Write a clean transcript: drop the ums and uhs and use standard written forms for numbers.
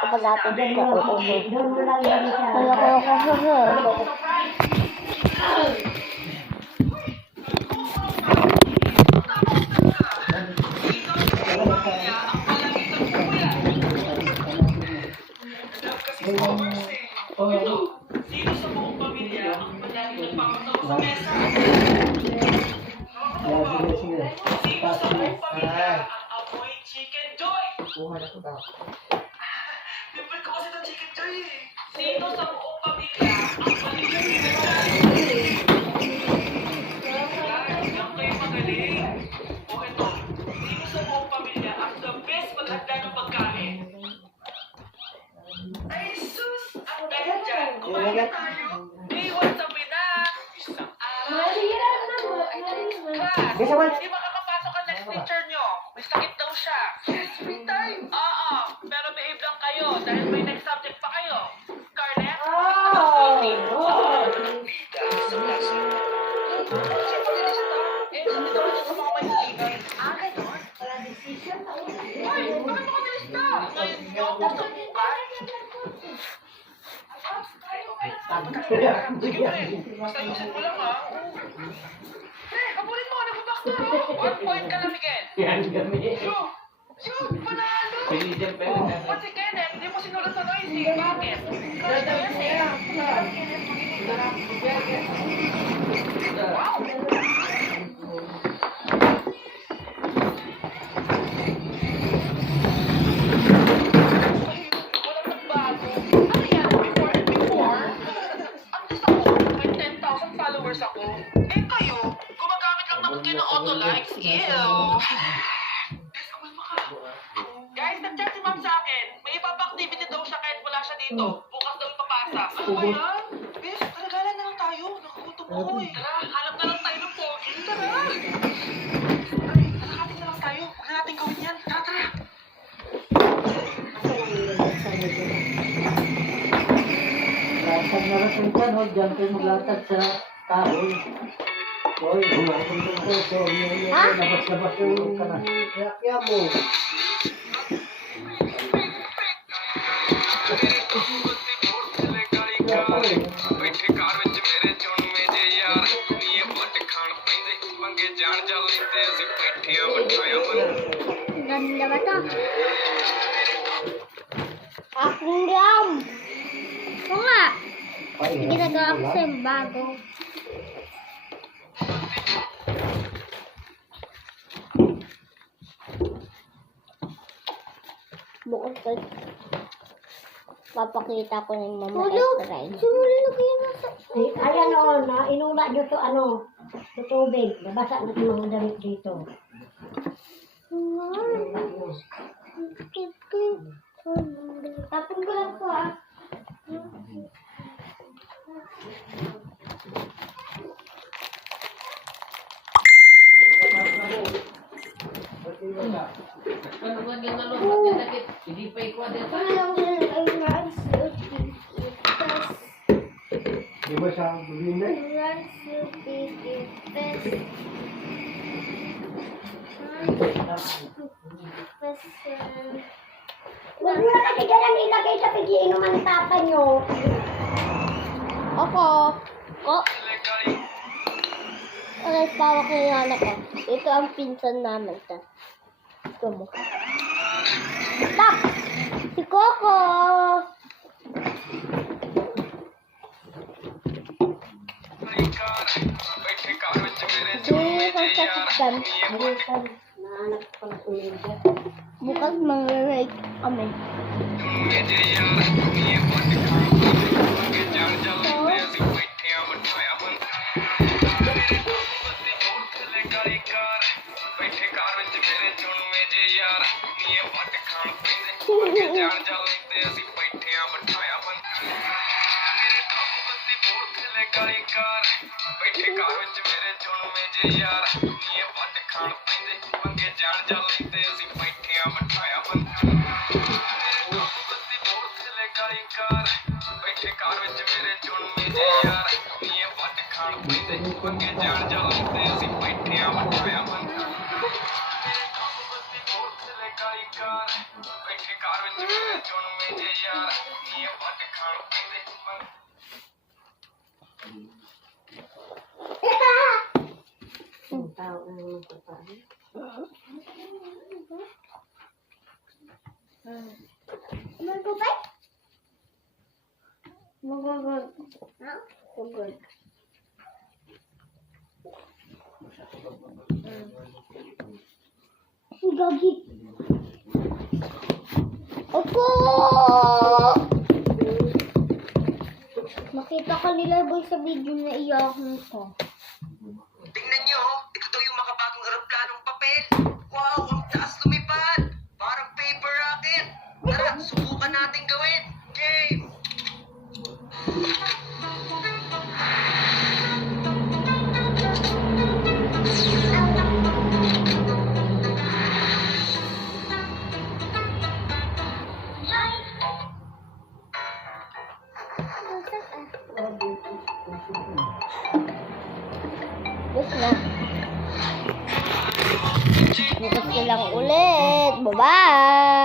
Kapag natin din ka, oo. Sino sa buong pamilya ang palagi nagpapatawa sa mesa? Sino sa buong pamilya ang amoy chicken joy? Bibili ko kasi ng chicken joy eh. Sino sa buong pamilya ang malinis na guys? Guys, yung kayo magaling. O ito, sino sa buong pamilya ang the best maghanda ng pagkain? Ay, sus! Ang dahil dyan, kumain na tayo. Iwan sa pinak. Isang araw. Class, hindi makakapasok ang next teacher nyo. May sakit daw siya. Yes, free time. Oo, pero behave lang kayo dahil may next subject pa kayo. Scarlett? Sa klase. Kasi paglilista, sabi daw niya sa mga may ingay. Ganon? Ay, bakit ako nilista? Ngayon nyo, gusto bukas? Sige pre, basta ayusin mo lang ha. Pre, habulin mo, nagbaback na ha. 1 point ka na, Miguel. Panalo! Ba't si Kenneth, hindi mo sinulat sa noisy? Bakit? Crush na yan eh. Wow! Walang nagbago. Ano yan? Before and before? At least ako, may 10,000 followers ako. Eh kayo, gumagamit lang naman kayo ng auto-likes. Ew! Guys, nag-chat si ma'am sa akin. May iba pa activity daw siya kahit wala siya dito. Bukas daw ipapasa. Ano ba yan? Bes, talagalan na lang tayo. Nakukutom ako eh. Tara, hanap na lang tayo ng pogi. Tara! Ay, nakakating na lang tayo. Huwag na natin gawin yan. Tara, tara! Latag na rin yung kan, huwag dyan kayo maglatag sa kahoy. Hoy, labas-labas yung kanan. Kaya mo. ਬੈਠੇ ਘਰ ਵਿੱਚ ਮੇਰੇ ਚੁਣਵੇਂ ਜੇ ਯਾਰ ਨੀਏ ਵੱਟ ਖਾਣ ਪੈਂਦੇ ਮੰਗੇ ਜਾਣ ਜਾ ਲੈਂਦੇ ਅਸੀਂ ਬੈਠਿਆਂ ਬਿਠਾਇਆ Ganda ba to? Aking gam! Oo nga! Ginagawa ko sa yung bago. Bukas ko. Papakita ko ng mama extra. Ayan o, inula nyo to sa tubig. Nabasa na yung mga damit dito. Tapon ko lang po ah. Di ba siya ang bulinay? Huwag mo na kasi ganang ilagay sa pigiinuman ng tapa nyo. Ako. Okay, pawak na yung anak ko. Ito ang pinsan namin. Ito mo. Stop! Si Coco! ਬੈਠੇ ਘਰ ਵਿੱਚ ਮੇਰੇ Hindi ko sa chicken. Naanak ko pala tumingin. Bukas mag-rake kami. ਚੁਣਵੇਂ ਜੇ ਯਾਰ ਨੀਏ ਵੱਟ ਖਾਣ ਪੈਂਦੇ ਮੰਗੇ ਜਾਣ ਜਾ ਲੈਂਦੇ ਅਸੀਂ ਬੈਠਿਆਂ ਬਿਠਾਇਆ ਬੱਤੀ ਮੋੜ ਥੱਲੇ ਕਾਲੀ ਕਾਰ ਬੈਠੇ ਘਰ ਵਿੱਚ ਮੇਰੇ ਚੁਣਵੇਂ ਜੇ ਯਾਰ ਨੀਏ ਵੱਟ ਖਾਣ ਪੈਂਦੇ ਮੰਗੇ ਜਾਣ ਜਾ ਲੈਂਦੇ ਅਸੀਂ ਬੈਠਿਆਂ ਬਿਠਾਇਆ ਮੇਰੇ ਖੱਬ ਬੱਤੀ ਮੋੜ ਥੱਲੇ ਕਾਲੀ ਕਾਰ ਬੈਠੇ ਘਰ ਵਿੱਚ ਮੇਰੇ ਚੁਣਵੇਂ ਜੇ ਯਾਰ ਨੀਏ ਵੱਟ ਖਾਣ ਪੈਂਦੇ ਮੰਗੇ ਜਾਣ ਜਾ ਲੈਂਦੇ ਅਸੀਂ ਬੈਠਿਆਂ ਬਿਠਾਇਆ ਬੈਠੇ ਘਰ ਵਿੱਚ ਮੇਰੇ ਚੁਣਵੇਂ ਜੇ ਯਾਰ ਨੀਏ ਵੱਟ ਖਾਣ ਪੈਂਦੇ ਮੰਗੇ ਜਾਣ ਜਾ ਲੈਂਦੇ ਅਸੀਂ ਬੈਠਿਆਂ ਬਿਠਾਇਆ ਬੈਠੇ ਘਰ ਵਿੱਚ ਮੇਰੇ ਚੁਣਵੇਂ ਜੇ ਯਾਰ ਨੀ ਵੱਟ ਖਾਣ ਪੈਂਦੇ Ang tao na naman ko pa. Magugod? Magugod. Ha? Magugod. Gagi. Opo! Makita ka nila boy sa video na iyakan ko. Tingnan nyo, ito daw yung makabagong aeroplanong papel. Wow, ang taas lumipad. Parang paper rocket. Tara, subukan natin gawin. Game! Yes na. Bukas ko lang ulit. Bye-bye!